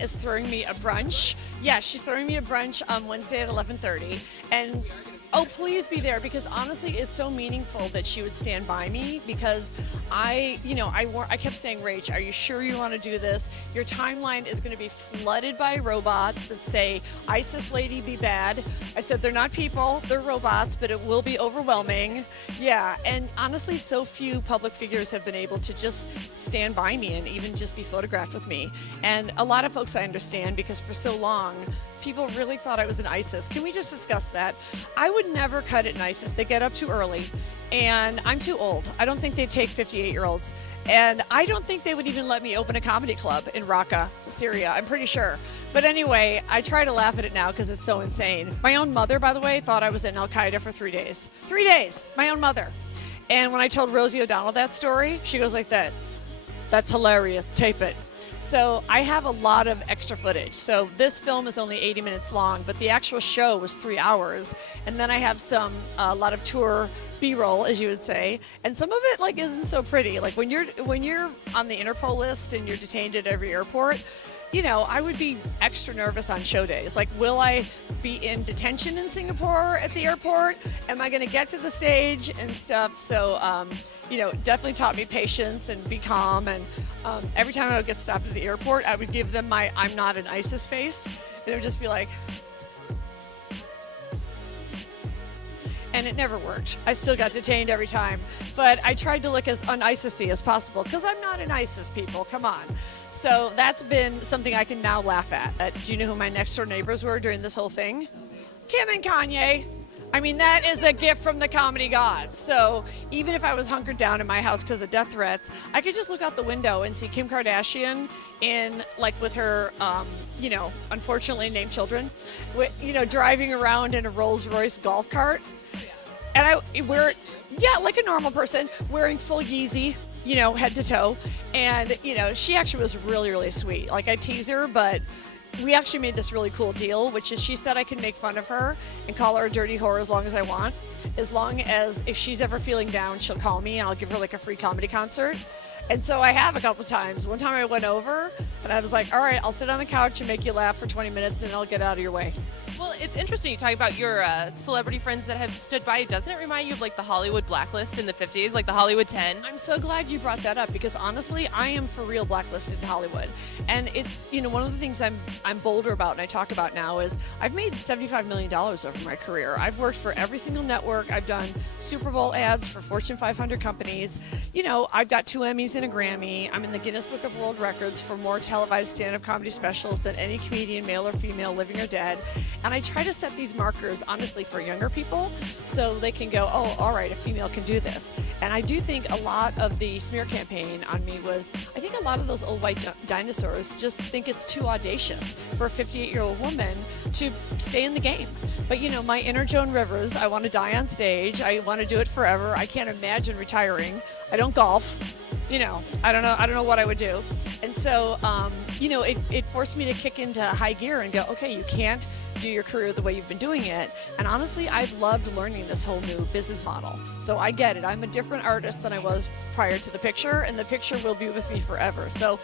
is throwing me a brunch. Yeah, she's throwing me a brunch on Wednesday at 11:30. And oh, please be there, because honestly, it's so meaningful that she would stand by me, because I kept saying, Rach, are you sure you want to do this? Your timeline is going to be flooded by robots that say, ISIS lady, be bad. I said, they're not people, they're robots, but it will be overwhelming. Yeah, and honestly, so few public figures have been able to just stand by me and even just be photographed with me. And a lot of folks I understand, because for so long, people really thought I was an ISIS. Can we just discuss that? I would never cut it in ISIS. They get up too early, and I'm too old. I don't think they'd take 58-year-olds. And I don't think they would even let me open a comedy club in Raqqa, Syria. I'm pretty sure. But anyway, I try to laugh at it now because it's so insane. My own mother, by the way, thought I was in Al-Qaeda for 3 days. 3 days, my own mother. And when I told Rosie O'Donnell that story, she goes like that. That's hilarious, tape it. So I have a lot of extra footage. So this film is only 80 minutes long, but the actual show was 3 hours. And then I have a lot of tour B-roll, as you would say, and some of it like isn't so pretty. Like when you're on the Interpol list and you're detained at every airport, you know, I would be extra nervous on show days. Like, will I be in detention in Singapore at the airport? Am I going to get to the stage and stuff? So, definitely taught me patience and be calm. And every time I would get stopped at the airport, I would give them my I'm not an ISIS face. And it would just be like, and it never worked. I still got detained every time. But I tried to look as un-ISIS-y as possible, because I'm not an ISIS, people. Come on. So that's been something I can now laugh at. Do you know who my next door neighbors were during this whole thing? Kim and Kanye. I mean, that is a gift from the comedy gods. So even if I was hunkered down in my house because of death threats, I could just look out the window and see Kim Kardashian with her, unfortunately named children, driving around in a Rolls Royce golf cart. And like a normal person, wearing full Yeezy, head to toe. And, she actually was really, really sweet. Like, I tease her, but we actually made this really cool deal, which is she said I can make fun of her and call her a dirty whore as long as I want. As long as if she's ever feeling down, she'll call me and I'll give her like a free comedy concert. And so I have a couple times. One time I went over and I was like, all right, I'll sit on the couch and make you laugh for 20 minutes and then I'll get out of your way. Well, it's interesting you talk about your celebrity friends that have stood by you. Doesn't it remind you of like the Hollywood blacklist in the 50s, like the Hollywood 10? I'm so glad you brought that up, because honestly, I am for real blacklisted in Hollywood. And it's, one of the things I'm bolder about and I talk about now is I've made $75 million over my career. I've worked for every single network. I've done Super Bowl ads for Fortune 500 companies. I've got 2 Emmys and a Grammy. I'm in the Guinness Book of World Records for more televised stand-up comedy specials than any comedian, male or female, living or dead. And I try to set these markers, honestly, for younger people so they can go, oh, all right, a female can do this. And I do think a lot of the smear campaign on me was, I think a lot of those old white dinosaurs just think it's too audacious for a 58-year-old woman to stay in the game. But, my inner Joan Rivers, I want to die on stage. I want to do it forever. I can't imagine retiring. I don't golf. I don't know what I would do. And so, it forced me to kick into high gear and go, okay, you can't do your career the way you've been doing it. And honestly, I've loved learning this whole new business model. So I get it. I'm a different artist than I was prior to the picture, and the picture will be with me forever. So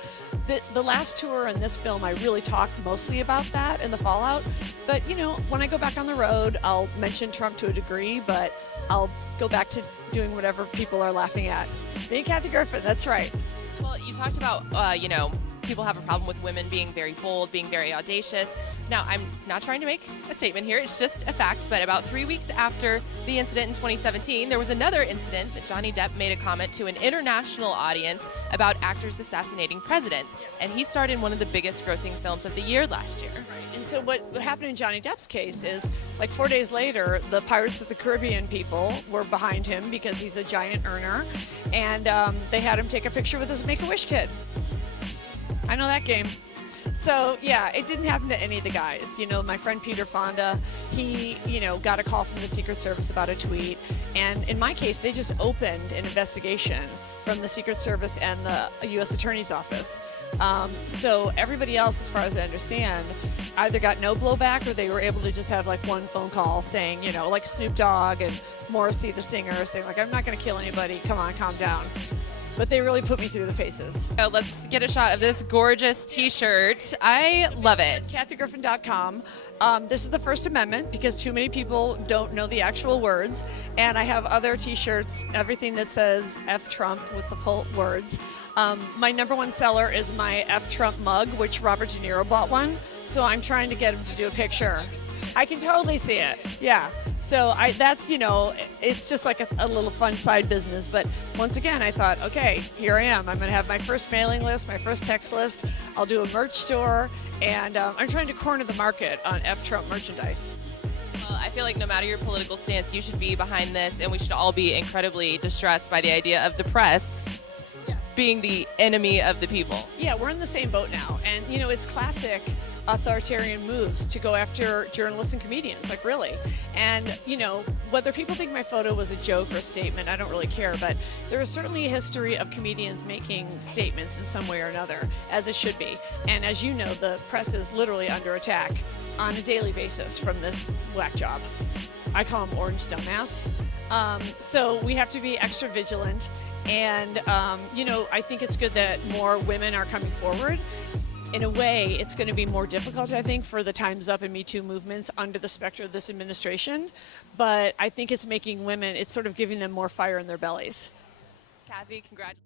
the last tour and this film, I really talk mostly about that and the fallout. But, when I go back on the road, I'll mention Trump to a degree, but I'll go back to doing whatever people are laughing at. Me and Kathy Griffin, that's right. Well, you talked about, people have a problem with women being very bold, being very audacious. Now, I'm not trying to make a statement here, it's just a fact, but about 3 weeks after the incident in 2017, there was another incident that Johnny Depp made a comment to an international audience about actors assassinating presidents, and he starred in one of the biggest grossing films of the year last year. And so what happened in Johnny Depp's case is, like 4 days later, the Pirates of the Caribbean people were behind him because he's a giant earner, and they had him take a picture with his Make-A-Wish kid. I know that game. So, yeah, it didn't happen to any of the guys. My friend Peter Fonda, he, got a call from the Secret Service about a tweet. And in my case, they just opened an investigation from the Secret Service and the U.S. Attorney's Office. So everybody else, as far as I understand, either got no blowback or they were able to just have like one phone call saying, like Snoop Dogg and Morrissey, the singer, saying like, I'm not going to kill anybody. Come on, calm down. but they really put me through the paces. Let's get a shot of this gorgeous t-shirt. I love it. KathyGriffin.com. This is the First Amendment because too many people don't know the actual words. And I have other t-shirts, everything that says F Trump with the full words. My number one seller is my F Trump mug, which Robert De Niro bought one. So I'm trying to get him to do a picture. I can totally see it. Yeah. So that's, it's just like a little fun side business. But once again, I thought, okay, here I am. I'm going to have my first mailing list, my first text list. I'll do a merch store. And I'm trying to corner the market on F Trump merchandise. Well, I feel like no matter your political stance, you should be behind this, and we should all be incredibly distressed by the idea of the press being the enemy of the people. Yeah, we're in the same boat now. And, it's classic authoritarian moves to go after journalists and comedians, like really. And, whether people think my photo was a joke or a statement, I don't really care, but there is certainly a history of comedians making statements in some way or another, as it should be. And as you know, the press is literally under attack on a daily basis from this whack job. I call him Orange Dumbass. So we have to be extra vigilant. And, I think it's good that more women are coming forward. In a way, it's going to be more difficult, I think, for the Time's Up and Me Too movements under the specter of this administration. But I think it's making women, it's sort of giving them more fire in their bellies. Kathy, congratulations.